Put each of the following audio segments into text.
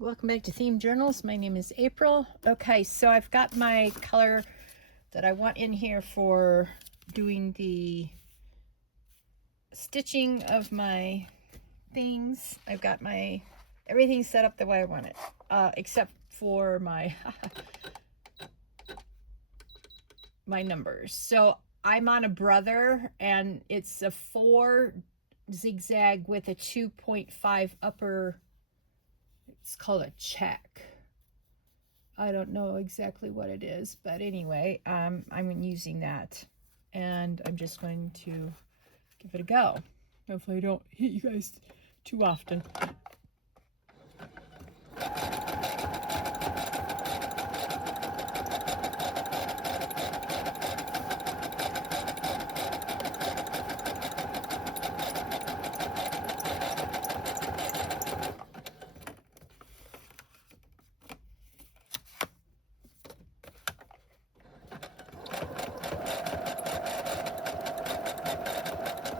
Welcome back to Themed Journals. My name is April. Okay, so I've got my color that I want in here for doing the stitching of my things. I've got my everything set up the way I want it, except for my my numbers. So I'm on a brother, and it's a 4 zigzag with a 2.5 upper. It's called a check. I don't know exactly what it is, but anyway, I'm using that, and I'm just going to give it a go. Hopefully I don't hit you guys too often.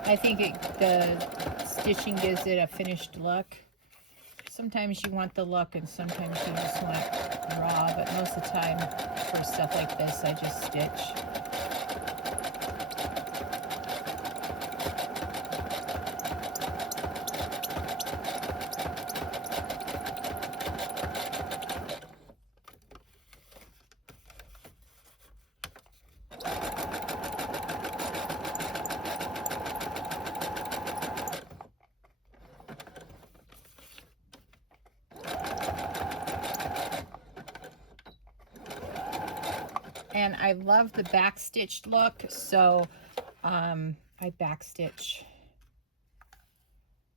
I think the stitching gives it a finished look. Sometimes you want the look and sometimes you just want raw, but most of the time for stuff like this I just stitch. And I love the back stitched look, so I back stitch.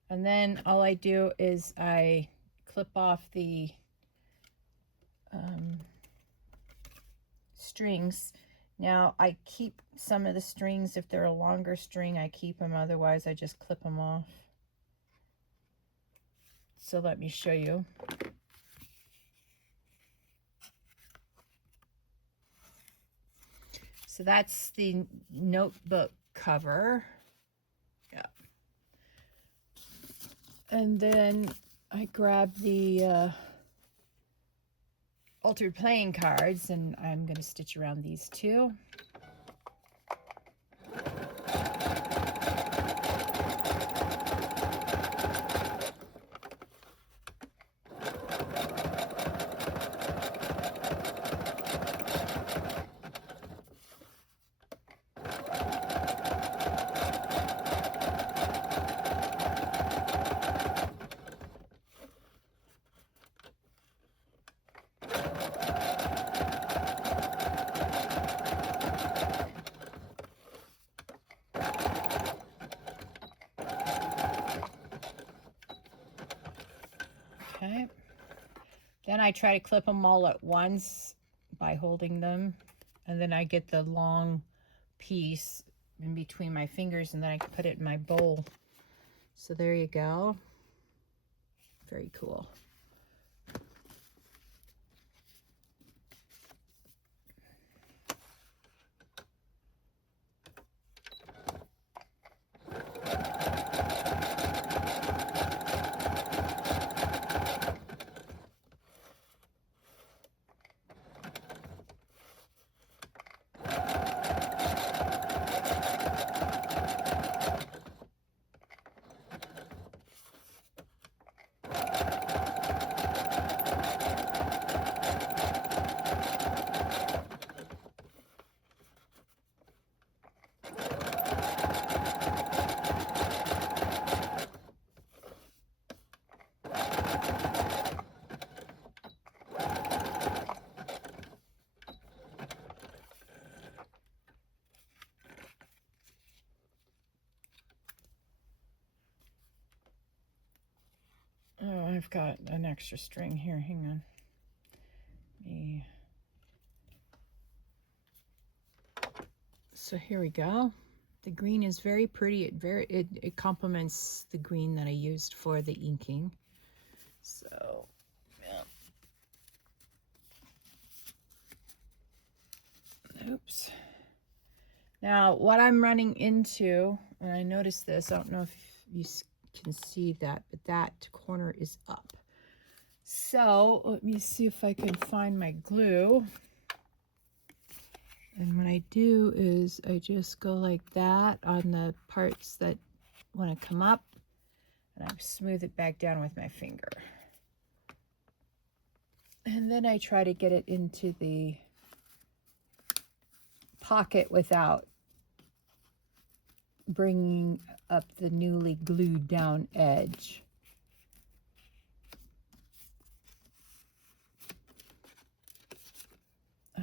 And then all I do is I clip off the strings. Now I keep some of the strings. If they're a longer string, I keep them. Otherwise, I just clip them off. So let me show you. So that's the notebook cover. Yeah. And then I grab the altered playing cards, and I'm going to stitch around these two. Okay. Then I try to clip them all at once by holding them, and then I get the long piece in between my fingers, and then I can put it in my bowl. So there you go. Very cool. Oh, I've got an extra string here. Hang on. So here we go. The green is very pretty. It complements the green that I used for the inking. So yeah. Oops. Now what I'm running into, and I noticed this, I don't know if you can see that, but that corner is up. So let me see if I can find my glue. And what I do is I just go like that on the parts that want to come up, and I smooth it back down with my finger. And then I try to get it into the pocket without bringing up the newly glued down edge.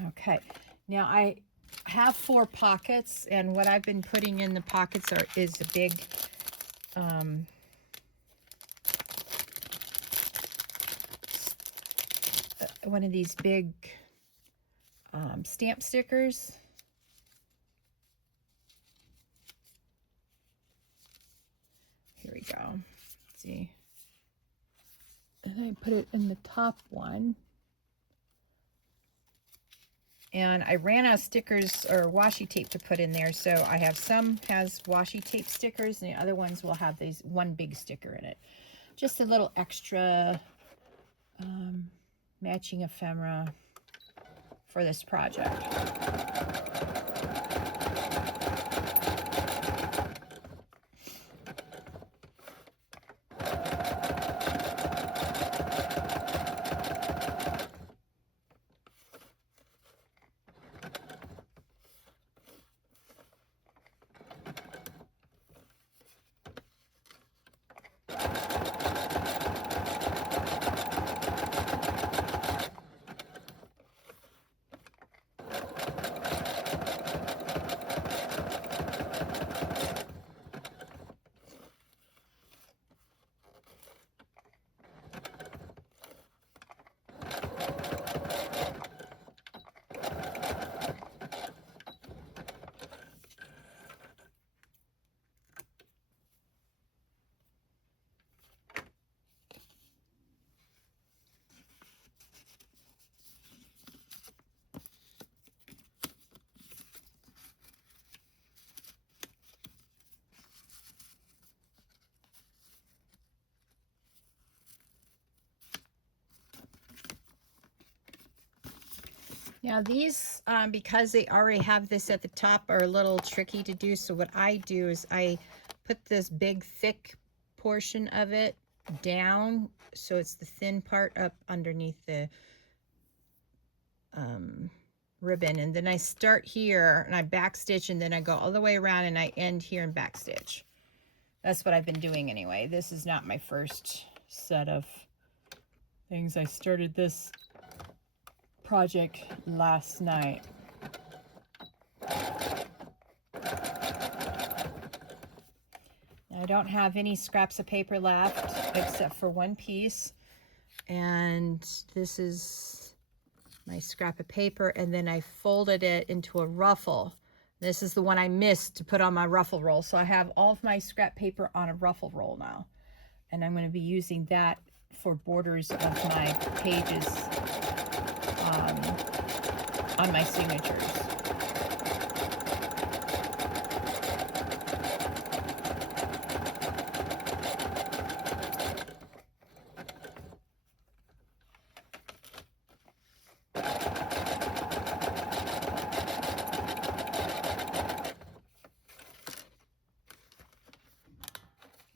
Okay, now I have 4 pockets, and what I've been putting in the pockets is a big one of these big stamp stickers. Here we go. Let's see. And I put it in the top one. And I ran out of stickers or washi tape to put in there, so I have some has washi tape stickers, and the other ones will have these one big sticker in it. Just a little extra matching ephemera for this project. Now these, because they already have this at the top, are a little tricky to do. So what I do is I put this big thick portion of it down, so it's the thin part up underneath the ribbon, and then I start here and I backstitch, and then I go all the way around and I end here and backstitch. That's what I've been doing anyway. This is not my first set of things. I started this project last night. I don't have any scraps of paper left except for one piece, and this is my scrap of paper, and then I folded it into a ruffle. This is the one I missed to put on my ruffle roll, so I have all of my scrap paper on a ruffle roll now, and I'm going to be using that for borders of my pages on my signatures.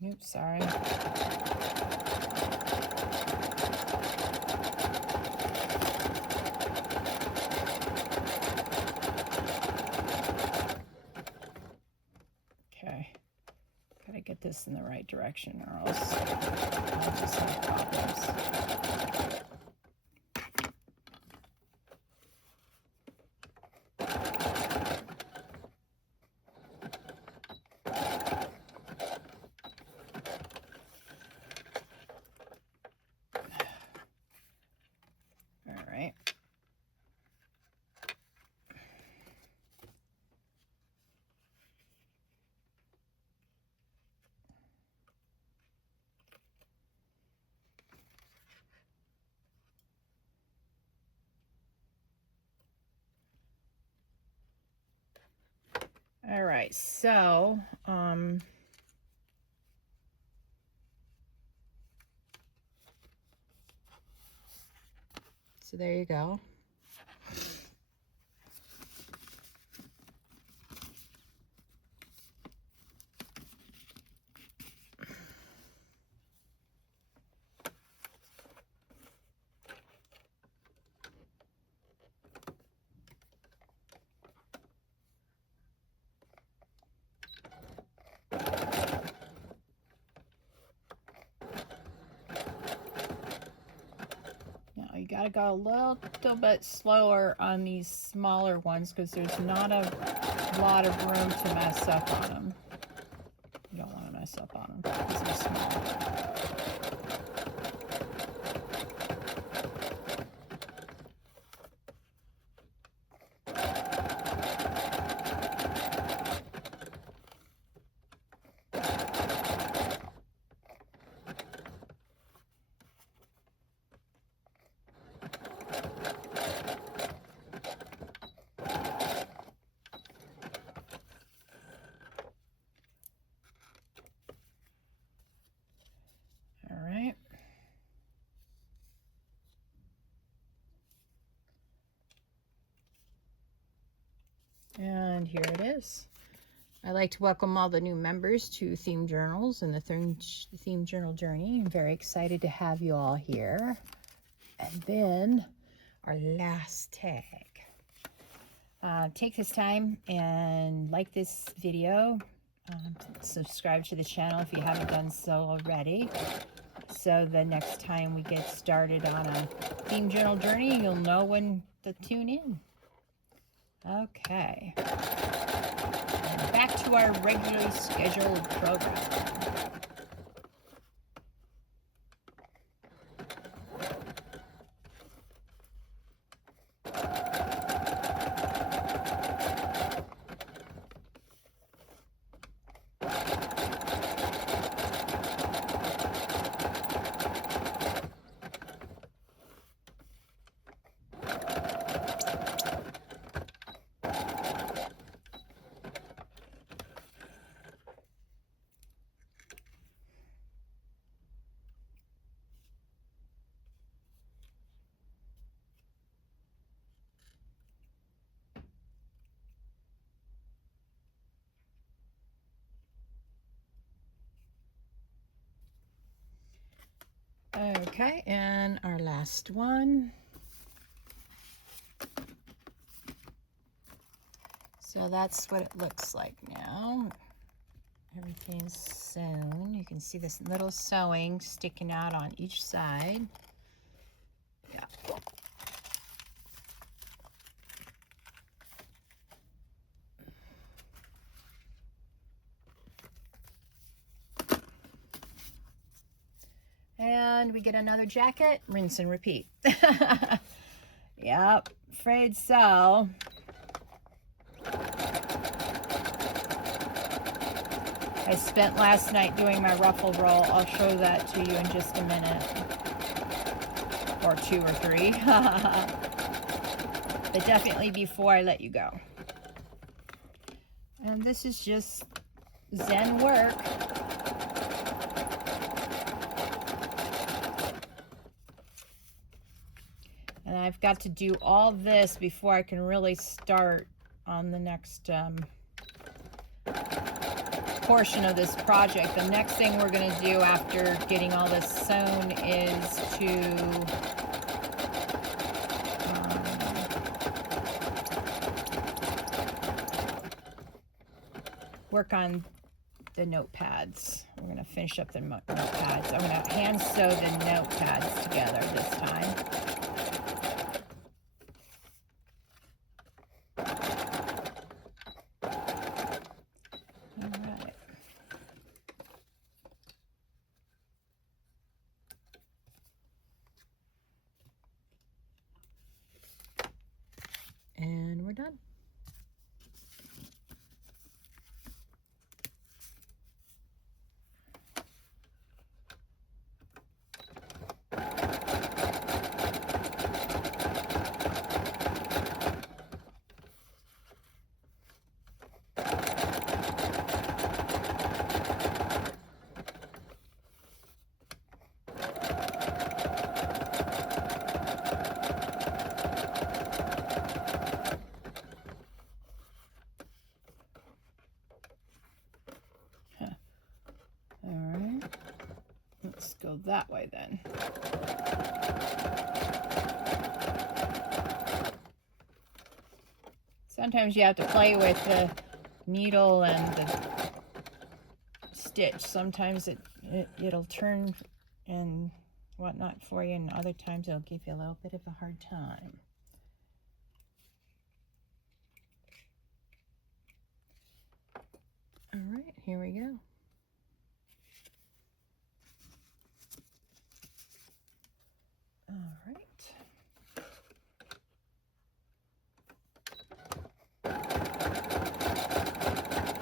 Oops, sorry. Okay, gotta get this in the right direction or else I'll just have problems. All right. All right, so So there you go. You gotta go a little bit slower on these smaller ones because there's not a lot of room to mess up on them. You don't want to mess up on them because they're small. And here it is. I'd like to welcome all the new members to Themed Journals and the Themed Journal Journey. I'm very excited to have you all here. And then our last tag. Take this time and like this video. Subscribe to the channel if you haven't done so already. So the next time we get started on a Themed Journal Journey, you'll know when to tune in. Okay, and back to our regularly scheduled program. Okay, and our last one. So that's what it looks like now. Everything's sewn. You can see this little sewing sticking out on each side. Yeah. And we get another jacket, rinse and repeat. Yep, afraid so. I spent last night doing my ruffle roll. I'll show that to you in just a minute. Or 2 or 3. But definitely before I let you go. And this is just Zen work. And I've got to do all this before I can really start on the next portion of this project. The next thing we're going to do after getting all this sewn is to work on the notepads. We're going to finish up the notepads. I'm going to hand sew the notepads together this time. And we're done. go that way then. Sometimes you have to play with the needle and the stitch. Sometimes it'll turn and whatnot for you, and other times it'll give you a little bit of a hard time. All right, here we go. All right.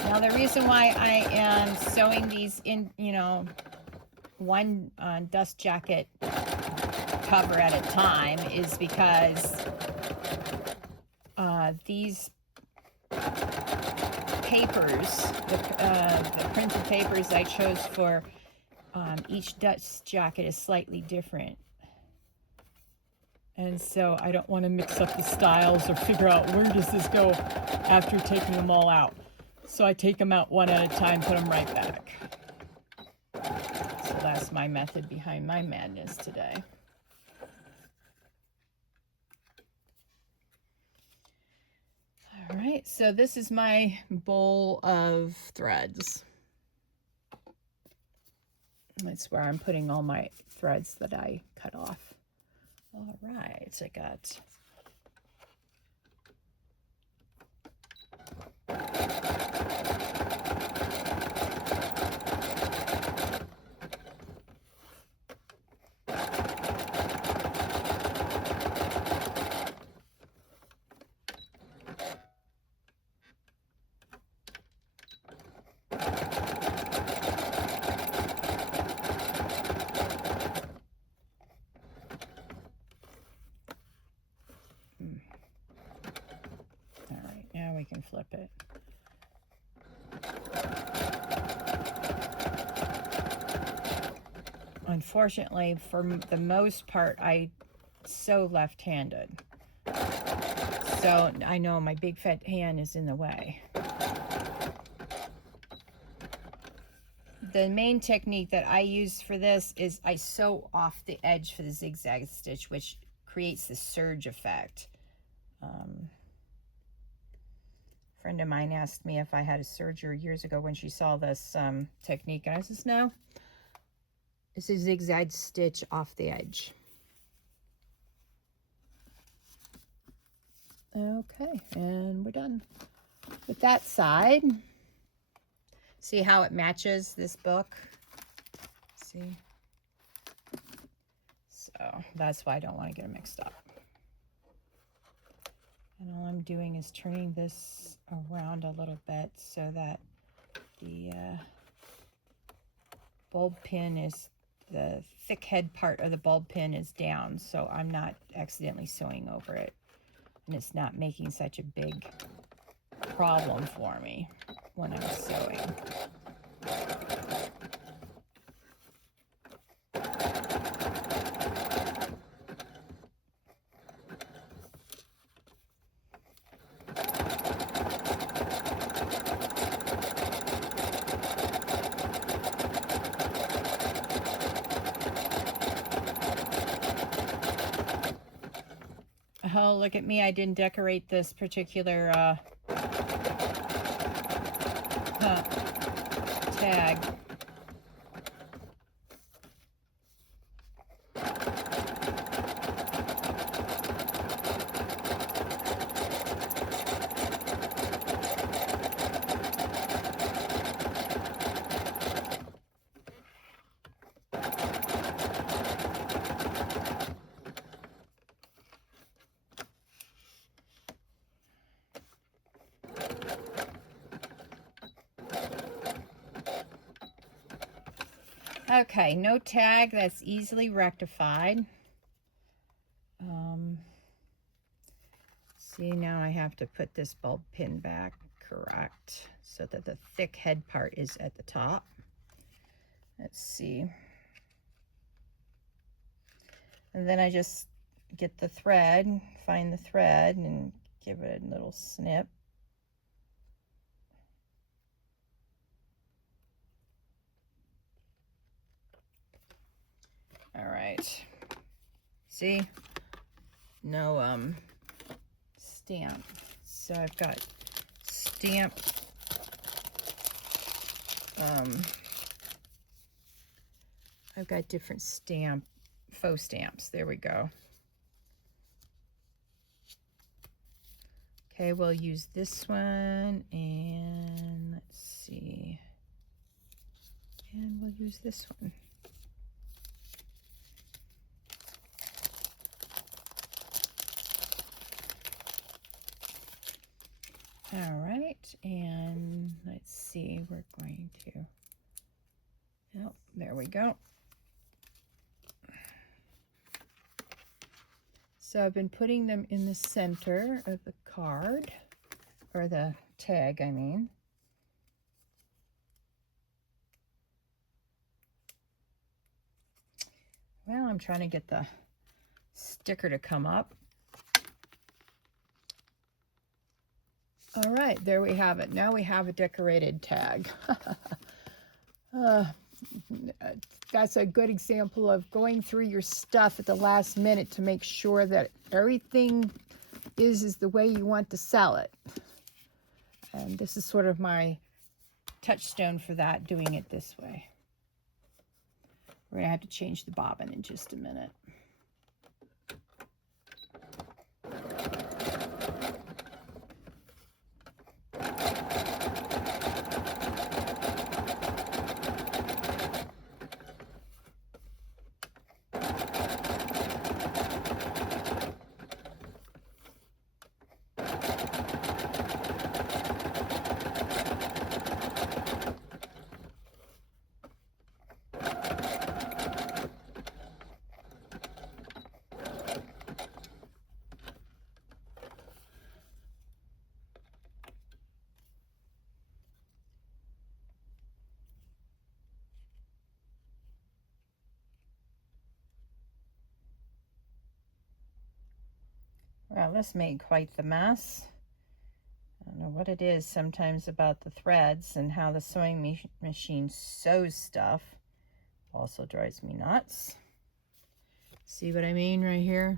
Now the reason why I am sewing these in, one dust jacket cover at a time is because these papers, the printed papers I chose for each dust jacket is slightly different. And so I don't want to mix up the styles or figure out where does this go after taking them all out. So I take them out one at a time, put them right back. So that's my method behind my madness today. All right, so this is my bowl of threads. That's where I'm putting all my threads that I cut off. All right, I got all right, now we can flip it. Unfortunately, for the most part, I sew left-handed. So I know my big fat hand is in the way. The main technique that I use for this is I sew off the edge for the zigzag stitch, which creates the surge effect. A friend of mine asked me if I had a serger years ago when she saw this technique, and I says, no, it's a zigzag stitch off the edge. Okay, and we're done with that side. See how it matches this book? See? So that's why I don't want to get them mixed up. And all I'm doing is turning this around a little bit so that the bulb pin is, the thick head part of the bulb pin is down, so I'm not accidentally sewing over it. And it's not making such a big problem for me when I'm sewing. Oh, look at me, I didn't decorate this particular tag. Okay, no tag, that's easily rectified. See, now I have to put this bulb pin back correct so that the thick head part is at the top. Let's see. And then I just get the thread, find the thread, and give it a little snip. All right. See? No stamp. So I've got stamp I've got different faux stamps. There we go. Okay, we'll use this one, and let's see. And we'll use this one. All right, and let's see, we're going to, oh, there we go. So I've been putting them in the center of the card, or the tag, I mean. Well, I'm trying to get the sticker to come up. All right, there we have it. Now we have a decorated tag. That's a good example of going through your stuff at the last minute to make sure that everything is the way you want to sell it. And this is sort of my touchstone for that, doing it this way. We're gonna have to change the bobbin in just a minute. Well, this made quite the mess. I don't know what it is sometimes about the threads and how the sewing machine sews stuff. Also drives me nuts. See what I mean right here?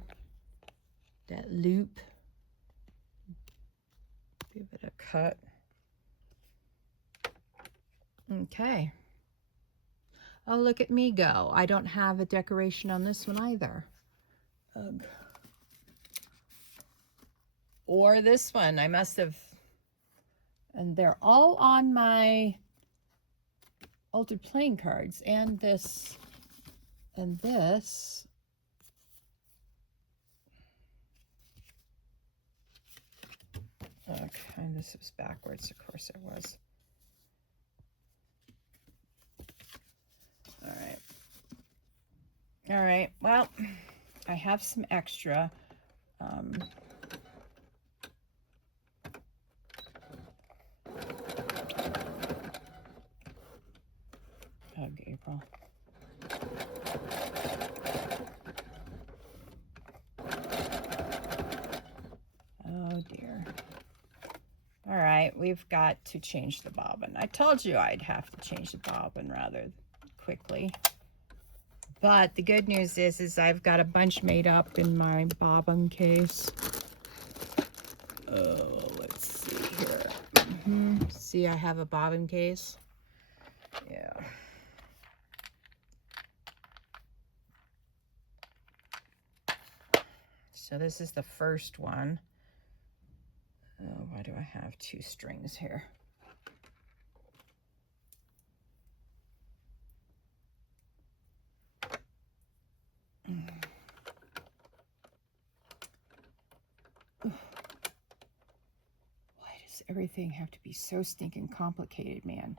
That loop. Give it a cut. Okay. Oh, look at me go. I don't have a decoration on this one either. Ugh. Or this one. I must have. And they're all on my altered playing cards. And this. And this. Okay, this was backwards. Of course it was. All right. All right. Well, I have some extra. Hug, April. Oh dear. All right, we've got to change the bobbin. I told you I'd have to change the bobbin rather quickly. But the good news is I've got a bunch made up in my bobbin case. Oh, let's see here. See, I have a bobbin case. Yeah. So this is the first one. Oh, why do I have two strings here? Why does everything have to be so stinking complicated, man?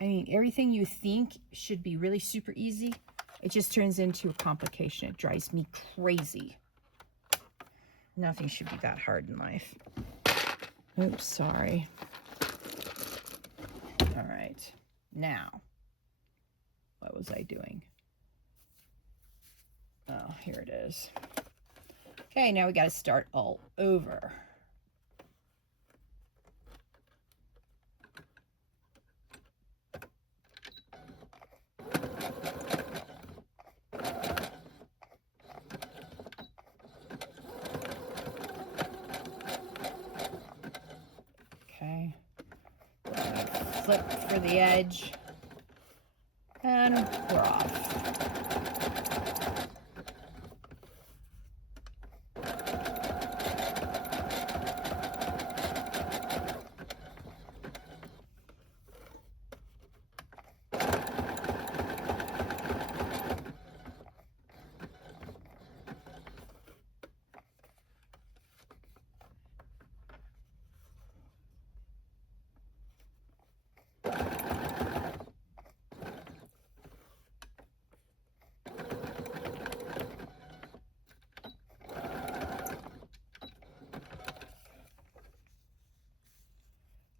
I mean, everything you think should be really super easy, it just turns into a complication. It drives me crazy. Nothing should be that hard in life. Oops, sorry. All right, now, what was I doing? Oh, here it is. Okay, now we got to start all over. flip for the edge, and we're off.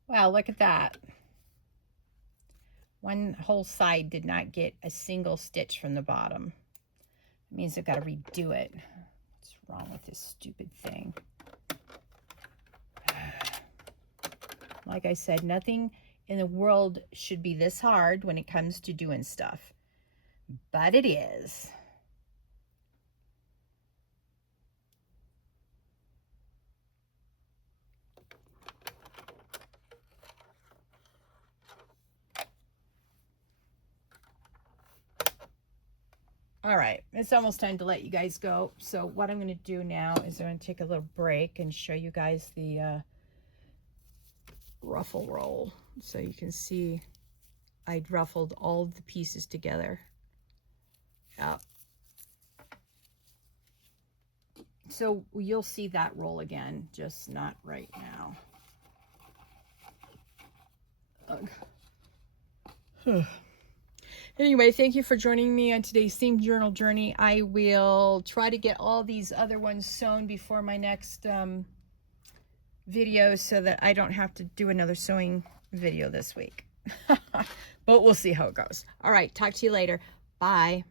Wow, look at that. One whole side did not get a single stitch from the bottom. It means I've got to redo it. What's wrong with this stupid thing? Like I said, nothing in the world should be this hard when it comes to doing stuff. But it is. All right, it's almost time to let you guys go. So what I'm going to do now is I'm going to take a little break and show you guys the ruffle roll. So you can see I'd ruffled all the pieces together. Yeah. So you'll see that roll again, just not right now. Ugh. Anyway, thank you for joining me on today's themed journal journey. I will try to get all these other ones sewn before my next video so that I don't have to do another sewing video this week. But we'll see how it goes. All right, talk to you later. Bye.